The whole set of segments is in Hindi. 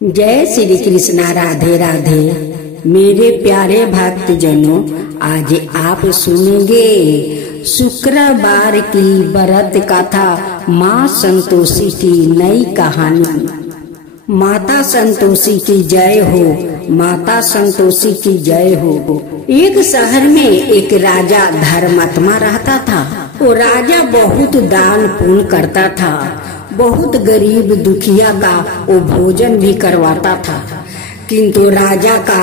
जय श्री कृष्णा। राधे राधे। मेरे प्यारे भक्त जनों, आज आप सुनेंगे शुक्रवार की व्रत कथा, माँ संतोषी की नई कहानी। माता संतोषी की जय हो, माता संतोषी की जय हो। एक शहर में एक राजा धर्मात्मा रहता था। वो राजा बहुत दान पुण्य करता था, बहुत गरीब दुखिया का वो भोजन भी करवाता था। किंतु राजा का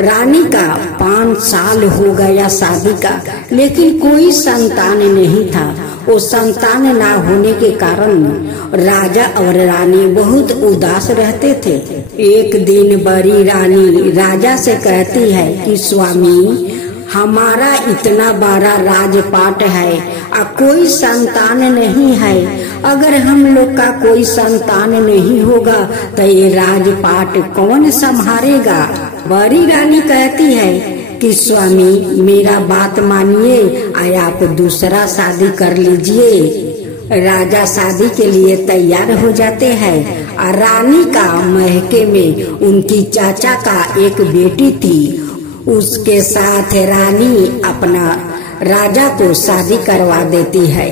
रानी का 5 साल हो गया शादी का, लेकिन कोई संतान नहीं था। वो संतान ना होने के कारण राजा और रानी बहुत उदास रहते थे। एक दिन बड़ी रानी राजा से कहती है कि स्वामी, हमारा इतना बड़ा राजपाट है और कोई संतान नहीं है। अगर हम लोग का कोई संतान नहीं होगा तो ये राजपाट कौन संभालेगा। बड़ी रानी कहती है कि स्वामी, मेरा बात मानिए और आप दूसरा शादी कर लीजिए। राजा शादी के लिए तैयार हो जाते हैं और रानी का महके में उनकी चाचा का एक बेटी थी। उसके साथ रानी अपना राजा को शादी करवा देती है।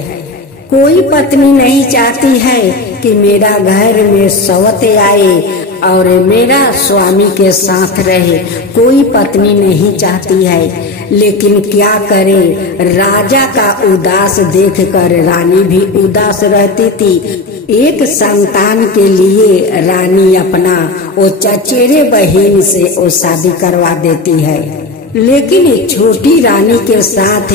कोई पत्नी नहीं चाहती है कि मेरा घर में सौत आए और मेरा स्वामी के साथ रहे। कोई पत्नी नहीं चाहती है, लेकिन क्या करे, राजा का उदास देखकर रानी भी उदास रहती थी। एक संतान के लिए रानी अपना वो चचेरे बहन से वो शादी करवा देती है। लेकिन छोटी रानी के साथ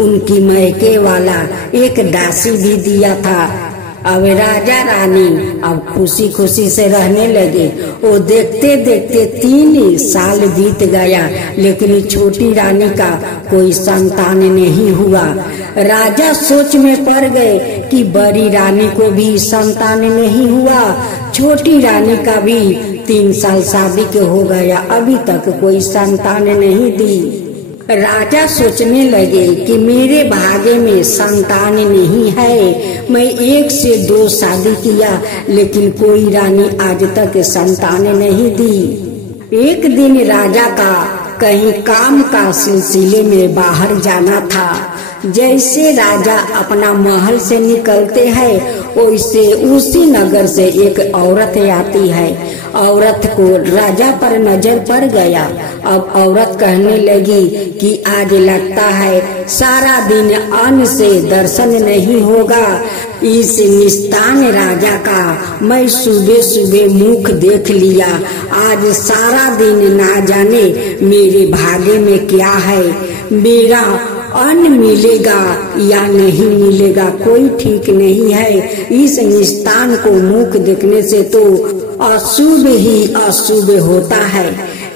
उनकी मैके वाला एक दासी भी दिया था। अब राजा रानी अब खुशी खुशी से रहने लगे। वो देखते देखते 3 साल बीत गया, लेकिन छोटी रानी का कोई संतान नहीं हुआ। राजा सोच में पड़ गए कि बड़ी रानी को भी संतान नहीं हुआ, छोटी रानी का भी 3 साल शादी के हो गया, अभी तक कोई संतान नहीं दी। राजा सोचने लगे कि मेरे भाग्य में संतान नहीं है। मैं 1 से 2 शादी किया, लेकिन कोई रानी आज तक संतान नहीं दी। एक दिन राजा का कहीं काम का सिलसिले में बाहर जाना था। जैसे राजा अपना महल से निकलते हैं, वैसे उसी नगर से एक औरत आती है। औरत को राजा पर नजर पड़ गया। अब औरत कहने लगी कि आज लगता है सारा दिन अन्न से दर्शन नहीं होगा। इस निस्तान राजा का मैं सुबह सुबह मुख देख लिया। आज सारा दिन ना जाने मेरे भाग्य में क्या है, मेरा अन्न मिलेगा या नहीं मिलेगा, कोई ठीक नहीं है। इस निस्तान को मुख देखने से तो अशुभ ही अशुभ होता है।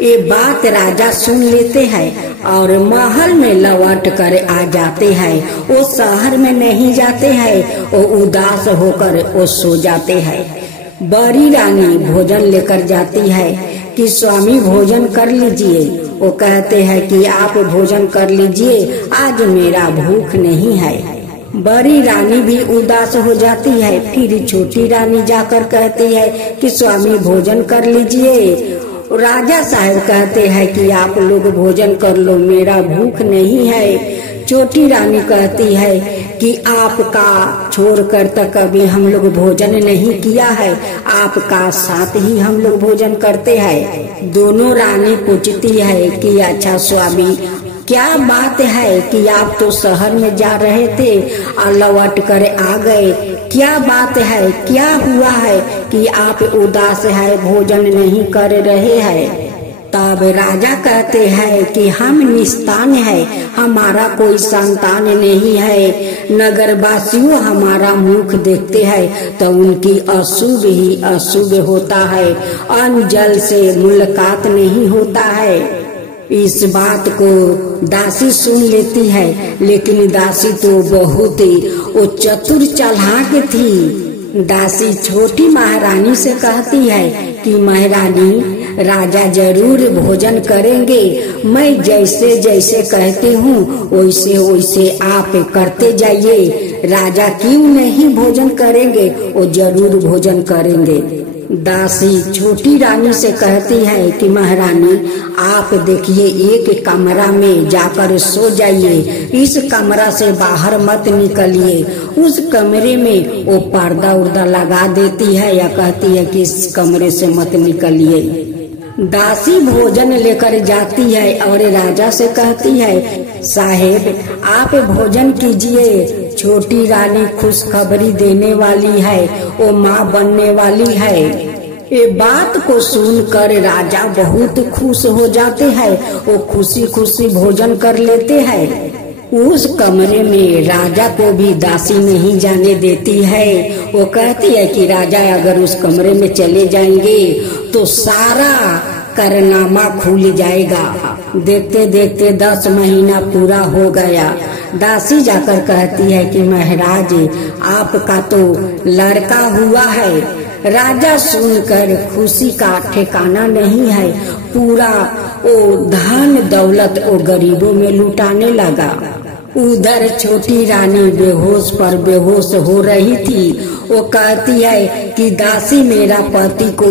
ये बात राजा सुन लेते हैं और महल में लौट कर आ जाते हैं। वो शहर में नहीं जाते हैं, वो उदास होकर वो सो जाते हैं। बड़ी रानी भोजन लेकर जाती है कि स्वामी भोजन कर लीजिए। वो कहते हैं कि आप भोजन कर लीजिए, आज मेरा भूख नहीं है। बड़ी रानी भी उदास हो जाती है। फिर छोटी रानी जाकर कहती है कि स्वामी भोजन कर लीजिए। राजा साहब कहते हैं कि आप लोग भोजन कर लो, मेरा भूख नहीं है। छोटी रानी कहती है कि आपका छोड़कर तक कभी हम लोग भोजन नहीं किया है, आपका साथ ही हम लोग भोजन करते हैं। दोनों रानी पूछती है कि अच्छा स्वामी, क्या बात है कि आप तो शहर में जा रहे थे और लौट कर आ गए, क्या बात है, क्या हुआ है कि आप उदास है, भोजन नहीं कर रहे हैं। तब राजा कहते हैं कि हम निस्तान है, हमारा कोई संतान नहीं है। नगर वासियों हमारा मुख देखते हैं तो उनकी अशुभ ही अशुभ होता है, अन्न जल से मुलाकात नहीं होता है। इस बात को दासी सुन लेती है, लेकिन दासी तो बहुत वो चतुर चालाक थी। दासी छोटी महारानी से कहती है कि महारानी, राजा जरूर भोजन करेंगे, मैं जैसे जैसे कहती हूँ वैसे वैसे आप करते जाइए। राजा क्यों नहीं भोजन करेंगे, वो जरूर भोजन करेंगे। दासी छोटी रानी से कहती है कि महारानी आप देखिए, एक कमरा में जाकर सो जाइए, इस कमरा से बाहर मत निकलिए। उस कमरे में वो पर्दा उर्दा लगा देती है या कहती है कि इस कमरे से मत निकलिए। दासी भोजन लेकर जाती है और राजा से कहती है, साहेब आप भोजन कीजिए, छोटी रानी खुशखबरी देने वाली है, वो माँ बनने वाली है। ये बात को सुनकर राजा बहुत खुश हो जाते हैं, वो खुशी खुशी भोजन कर लेते हैं। उस कमरे में राजा को भी दासी नहीं जाने देती है। वो कहती है कि राजा अगर उस कमरे में चले जाएंगे तो सारा कारनामा खुल जाएगा। देखते देखते 10 महीना पूरा हो गया। दासी जाकर कहती है कि महाराज आपका तो लड़का हुआ है। राजा सुनकर खुशी का ठिकाना नहीं है, पूरा वो धन दौलत वो गरीबों में लुटाने लगा। उधर छोटी रानी बेहोश पर बेहोश हो रही थी। वो कहती है कि दासी मेरा पति को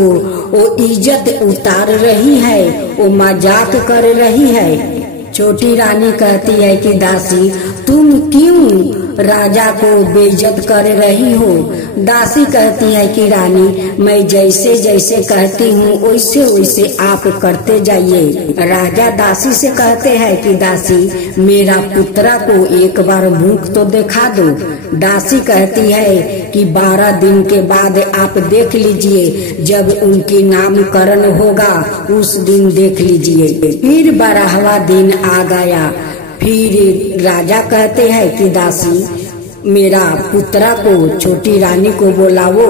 वो इज्जत उतार रही है, वो मजाक कर रही है। छोटी रानी कहती है कि दासी तुम क्यों राजा को बेइज्जत कर रही हो। दासी कहती है कि रानी मैं जैसे जैसे कहती हूँ वैसे वैसे आप करते जाइए। राजा दासी से कहते हैं कि दासी मेरा पुत्रा को एक बार मुख तो दिखा दो। दासी कहती है कि 12 दिन के बाद आप देख लीजिए, जब उनकी नामकरण होगा उस दिन देख लीजिए। फिर 12वां दिन आ गया। फिर राजा कहते हैं कि दासी मेरा पुत्रा को छोटी रानी को बुलाओ,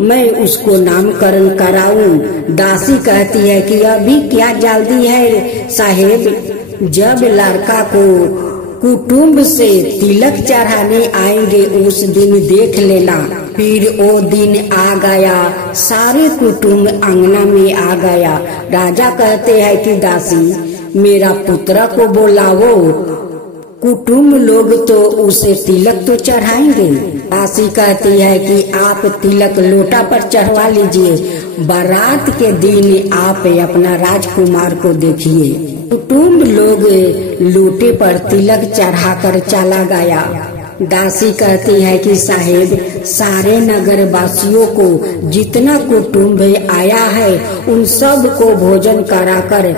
मैं उसको नामकरण कराऊं। दासी कहती है कि अभी क्या जल्दी है साहेब, जब लड़का को कुटुंब से तिलक चढ़ाने आएंगे उस दिन देख लेना। फिर वो दिन आ गया, सारे कुटुंब अंगना में आ गया। राजा कहते हैं कि दासी मेरा पुत्रा को बुलाओ, कुटुंब लोग तो उसे तिलक तो चढ़ाएंगे। दासी कहती है कि आप तिलक लोटा पर चढ़वा लीजिए, बारात के दिन आप अपना राजकुमार को देखिए। कुटुंब लोग लोटे पर तिलक चढ़ाकर चला गया। दासी कहती है कि साहेब सारे नगर वासियों को जितना कुटुंब आया है उन सब को भोजन कराकर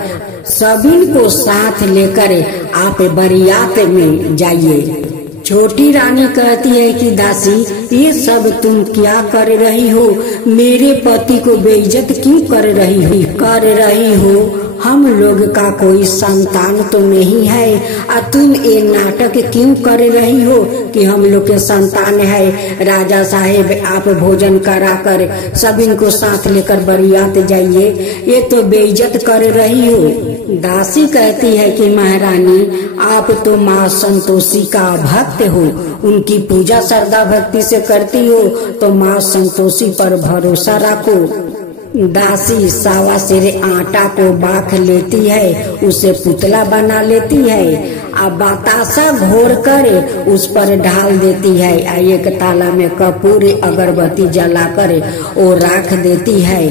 सभी को साथ लेकर आप बरियात में जाइए। छोटी रानी कहती है कि दासी ये सब तुम क्या कर रही हो, मेरे पति को बेइज्जत क्यों कर रही हो? हम लोग का कोई संतान तो नहीं है, और तुम ये नाटक क्यों कर रही हो कि हम लोग के संतान है। राजा साहेब आप भोजन कराकर सभी को साथ लेकर बरियात जाइए, ये तो बेइज्जत कर रही हो। दासी कहती है कि महारानी आप तो माँ संतोषी का भक्त हो, उनकी पूजा श्रद्धा भक्ति से करती हो, तो माँ संतोषी पर भरोसा रखो। दासी सावा सिर आटा को बाख लेती है, उसे पुतला बना लेती है, अब बतासा घोर कर उस पर ढाल देती है। एक ताला में कपूर अगरबत्ती जलाकर वो रख देती है,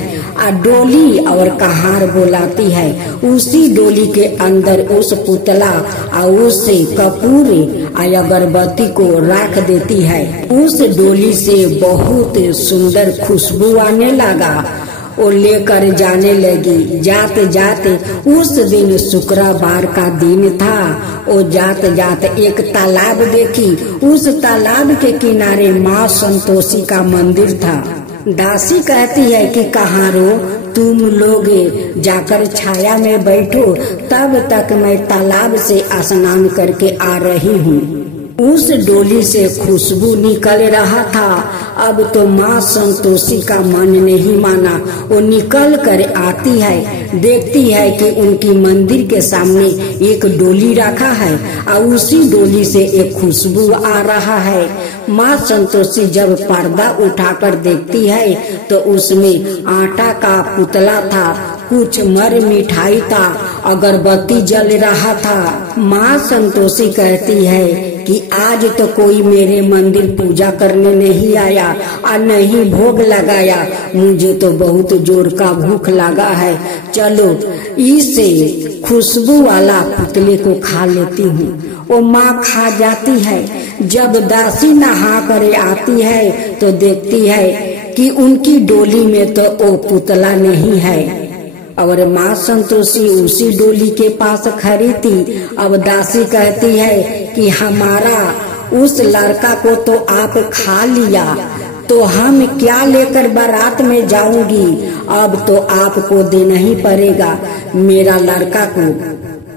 डोली और कहार बुलाती है। उसी डोली के अंदर उस पुतला और उस कपूर और अगरबत्ती को रख देती है। उस डोली से बहुत सुंदर खुशबू आने लगा। वो लेकर जाने लगी। जाते जाते उस दिन शुक्रवार का दिन था। वो जाते जाते एक तालाब देखी। उस तालाब के किनारे माँ संतोषी का मंदिर था। दासी कहती है कि कहारो तुम लोग जाकर छाया में बैठो, तब तक मैं तालाब से स्नान करके आ रही हूँ। उस डोली से खुशबू निकल रहा था। अब तो माँ संतोषी का मन नहीं माना। वो निकल कर आती है, देखती है कि उनकी मंदिर के सामने एक डोली रखा है और उसी डोली से एक खुशबू आ रहा है। माँ संतोषी जब पर्दा उठाकर देखती है तो उसमें आटा का पुतला था, कुछ मर मिठाई था, अगरबत्ती जल रहा था। माँ संतोषी कहती है कि आज तो कोई मेरे मंदिर पूजा करने नहीं आया और नहीं भोग लगाया। मुझे तो बहुत जोर का भूख लगा है, चलो इसे खुशबू वाला पुतले को खा लेती हूँ। वो माँ खा जाती है। जब दासी नहा कर आती है तो देखती है कि उनकी डोली में तो वो पुतला नहीं है। और माँ संतोषी उसी डोली के पास खड़ी थी। अब दासी कहती है कि हमारा उस लड़का को तो आप खा लिया, तो हम क्या लेकर बारात में जाऊंगी। अब तो आपको देना ही पड़ेगा मेरा लड़का को।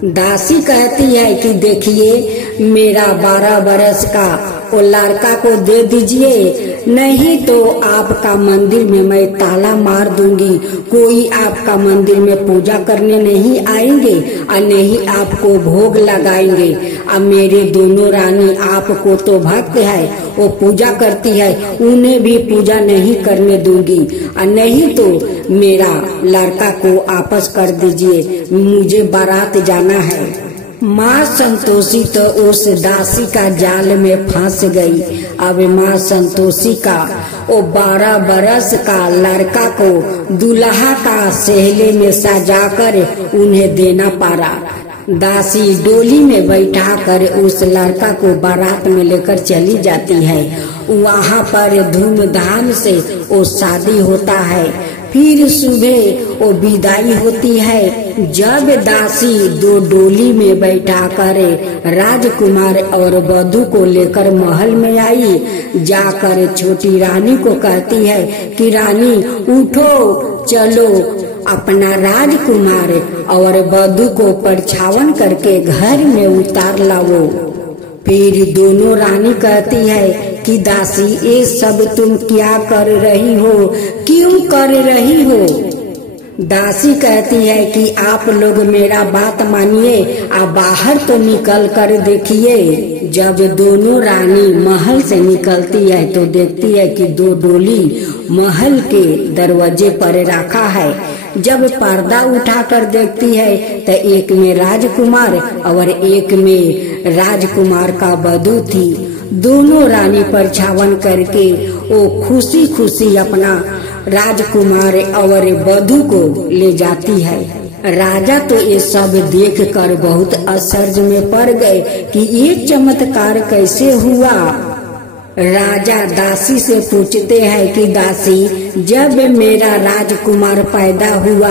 दासी कहती है कि देखिए मेरा 12 बरस का वो लड़का को दे दीजिए, नहीं तो आपका मंदिर में मैं ताला मार दूंगी। कोई आपका मंदिर में पूजा करने नहीं आएंगे और नहीं आपको भोग लगाएंगे। अब मेरे दोनों रानी आपको तो भक्त है, वो पूजा करती है, उन्हें भी पूजा नहीं करने दूंगी। और नहीं तो मेरा लड़का को वापस कर दीजिए, मुझे बारात जाना है। माँ संतोषी तो उस दासी का जाल में फंस गई। अब माँ संतोषी का वो 12 बरस का लड़का को दूल्हा का सेहले में सजाकर उन्हें देना पड़ा। दासी डोली में बैठा कर उस लड़का को बारात में लेकर चली जाती है। वहाँ पर धूमधाम से वो शादी होता है। फिर सुबह वो विदाई होती है। जब दासी 2 डोली में बैठा कर राजकुमार और वधू को लेकर महल में आई, जाकर छोटी रानी को कहती है कि रानी उठो, चलो अपना राजकुमार और वधू को परछावन करके घर में उतार लाओ। फिर दोनों रानी कहती है कि दासी ये सब तुम क्या कर रही हो, क्यों कर रही हो। दासी कहती है कि आप लोग मेरा बात मानिए, आप बाहर तो निकल कर देखिए। जब दोनों रानी महल से निकलती है तो देखती है कि 2 डोली महल के दरवाजे पर रखा है। जब पर्दा उठाकर देखती है तो एक में राजकुमार और एक में राजकुमार का वधू थी। दोनों रानी परछावन करके वो खुशी खुशी अपना राजकुमार और वधू को ले जाती है। राजा तो ये सब देखकर बहुत आश्चर्य में पड़ गए कि ये चमत्कार कैसे हुआ। राजा दासी से पूछते हैं कि दासी, जब मेरा राजकुमार पैदा हुआ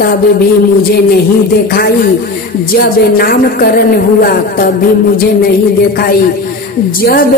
तब भी मुझे नहीं दिखाई, जब नामकरण हुआ तब भी मुझे नहीं दिखाई, जब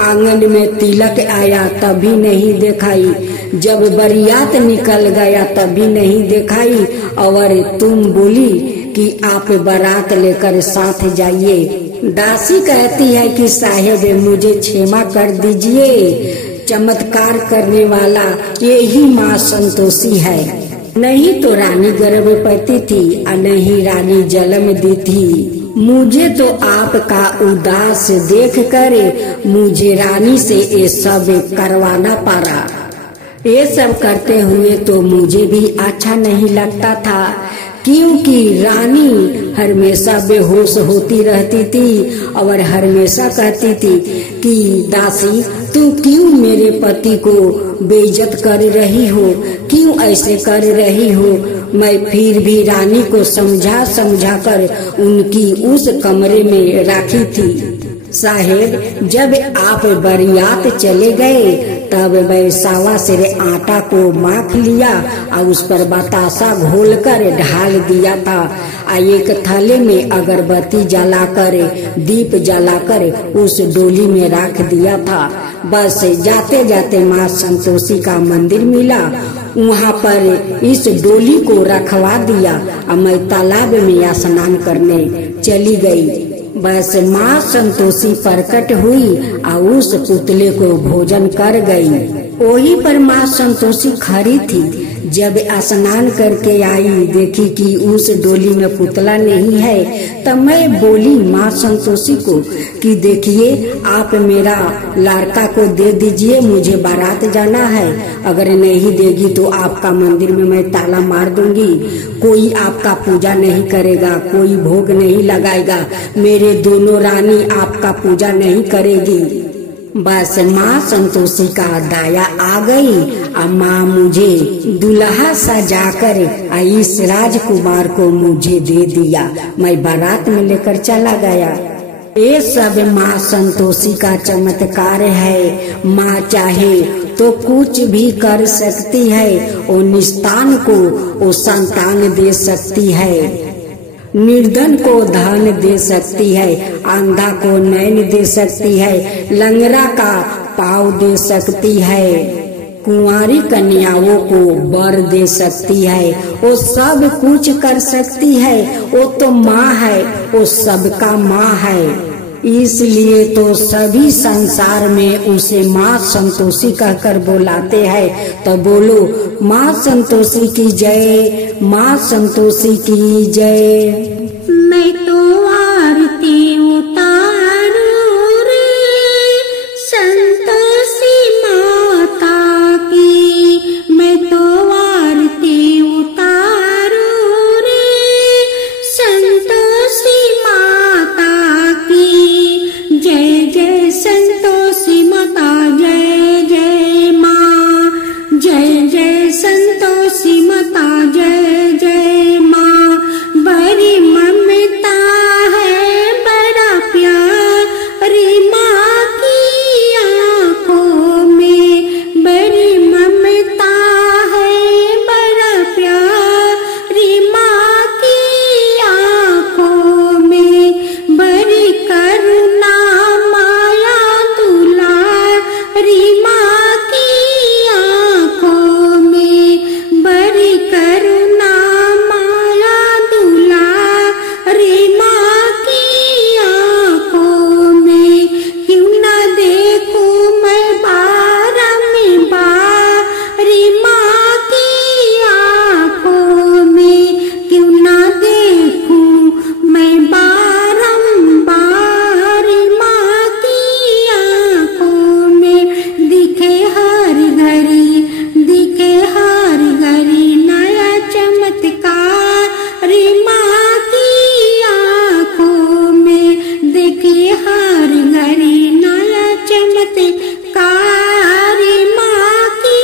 आंगन में तिलक आया तब भी नहीं दिखाई, जब बरियात निकल गया तब भी नहीं दिखाई, और तुम बोली कि आप बारात लेकर साथ जाइए। दासी कहती है कि साहेब मुझे क्षमा कर दीजिए, चमत्कार करने वाला यही माँ संतोषी है। नहीं तो रानी गर्भवती थी और नहीं रानी जन्म दी थी। मुझे तो आपका उदास देख कर मुझे रानी से ये सब करवाना पड़ा। ये सब करते हुए तो मुझे भी अच्छा नहीं लगता था, क्योंकि रानी हमेशा बेहोश होती रहती थी और हमेशा कहती थी कि दासी तू क्यों मेरे पति को बेइज्जत कर रही हो, क्यों ऐसे कर रही हो। मैं फिर भी रानी को समझा समझा कर उनकी उस कमरे में रखी थी। साहेब जब आप बरियात चले गए तब मैं सावा सिर आटा को माख लिया और उस पर बतासा घोलकर ढाल दिया था। एक थाले में अगरबत्ती जलाकर दीप जलाकर उस डोली में रख दिया था। बस जाते जाते माँ संतोषी का मंदिर मिला, वहाँ पर इस डोली को रखवा दिया और मैं तालाब में स्नान करने चली गई। बस माँ संतोषी प्रकट हुई और उस पुतले को भोजन कर गई। वहीं पर माँ संतोषी खड़ी थी। जब स्नान करके आई देखी कि उस डोली में पुतला नहीं है, तब मैं बोली माँ संतोषी को कि देखिए आप मेरा लड़का को दे दीजिए, मुझे बारात जाना है। अगर नहीं देगी तो आपका मंदिर में मैं ताला मार दूंगी, कोई आपका पूजा नहीं करेगा, कोई भोग नहीं लगाएगा, मेरे दोनों रानी आपका पूजा नहीं करेगी। बस माँ संतोषी का दया आ गई और माँ मुझे दुल्हा सजाकर इस राजकुमार को मुझे दे दिया। मैं बारात में लेकर चला गया। ये सब माँ संतोषी का चमत्कार है। माँ चाहे तो कुछ भी कर सकती है, वो निस्तान को वो संतान दे सकती है, निर्धन को धन दे सकती है, अंधा को नैन दे सकती है, लंगड़ा का पाँव दे सकती है, कुंवारी कन्याओं को वर दे सकती है, वो सब कुछ कर सकती है। वो तो माँ है, वो सबका माँ है। इसलिए तो सभी संसार में उसे माँ संतोषी कहकर बुलाते हैं। तो बोलो माँ संतोषी की जय, माँ संतोषी की जय। मैं तो आरती उतारूं रे संतोषी माता की, मैं तो आरती उतारूं रे संतोषी माता की। जय जय संतोषी माता, जय जय माँ, जय जय संतोषी माता, जय जय माँ। बड़ी ममता है, बड़ा प्यारी माँ की आँखों में, बड़ी ममता है, बड़ा प्यारी माँ की आँखों में, बड़ी करुणा माया दुलारी माँ की आँखों में, बड़ी करुणा माया दुलारी माँ की आँखों में। क्यों ना देखूं मैं बारी माँ की आँखों में, क्यों ना देखूं मैं बारी माँ की आँखों में। दिखे हर घड़ी, दिखे हर घड़ी नया चमत्कारी माँ की आँखों में, दिखे हर घड़ी नया चमत्कारी माँ की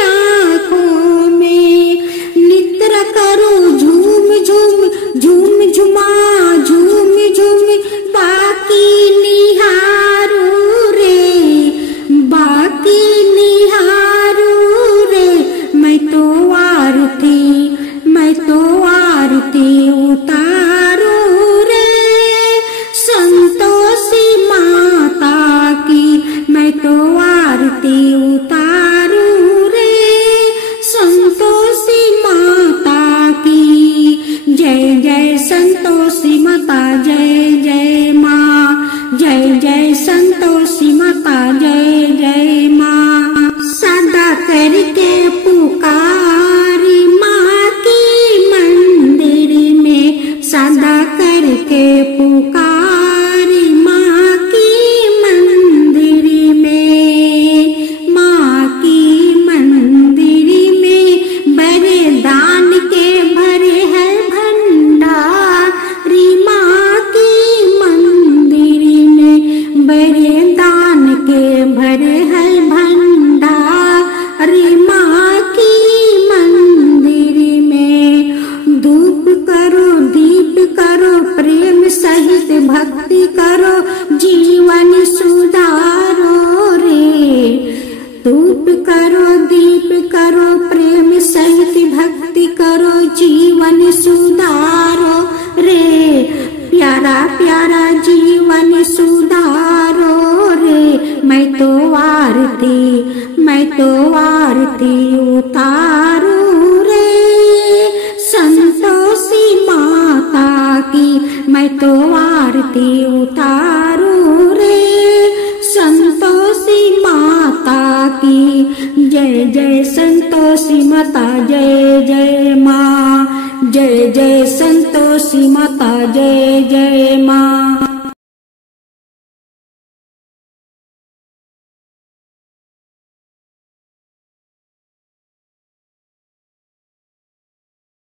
आँखों में। निद्रा करो झूम झूम, झूम झुमा झूम झूम, बाकी निहारू रे, बाकी निहारू रे। मैं तो आरती उतारू रे संतोषी माता की, मैं तो आरती उतारू रे संतोषी माता की। जय जय संतोषी माता, जय जय माँ, जय जय संतोषी माता, जय जय माँ। सदा करके पुकारी माँ की मंदिर में, सदा करके पुकारी माँ की मंदिर में, माँ की मंदिर में बड़े दान के भरे है भंडारी माँ की मंदिर में, बड़े दान के भरे है भंडारी माँ की मंदिर में। धूप करो, दीप करो, प्रेम सहित भक्ति करो, जीवन सुधारो रे। धूप करो, दीप करो, प्रेम सहित भक्ति करो, जीवन सुधारो रे। प्यारा प्यारा जीवन सुधारो रे। मैं तो आरती उतारू रे संतोषी माता की, मैं तो आरती उतारू रे संतोषी माता की। जय जय संतोषी माता जय जय माँ, जय जय संतोषी माता जय जय माँ।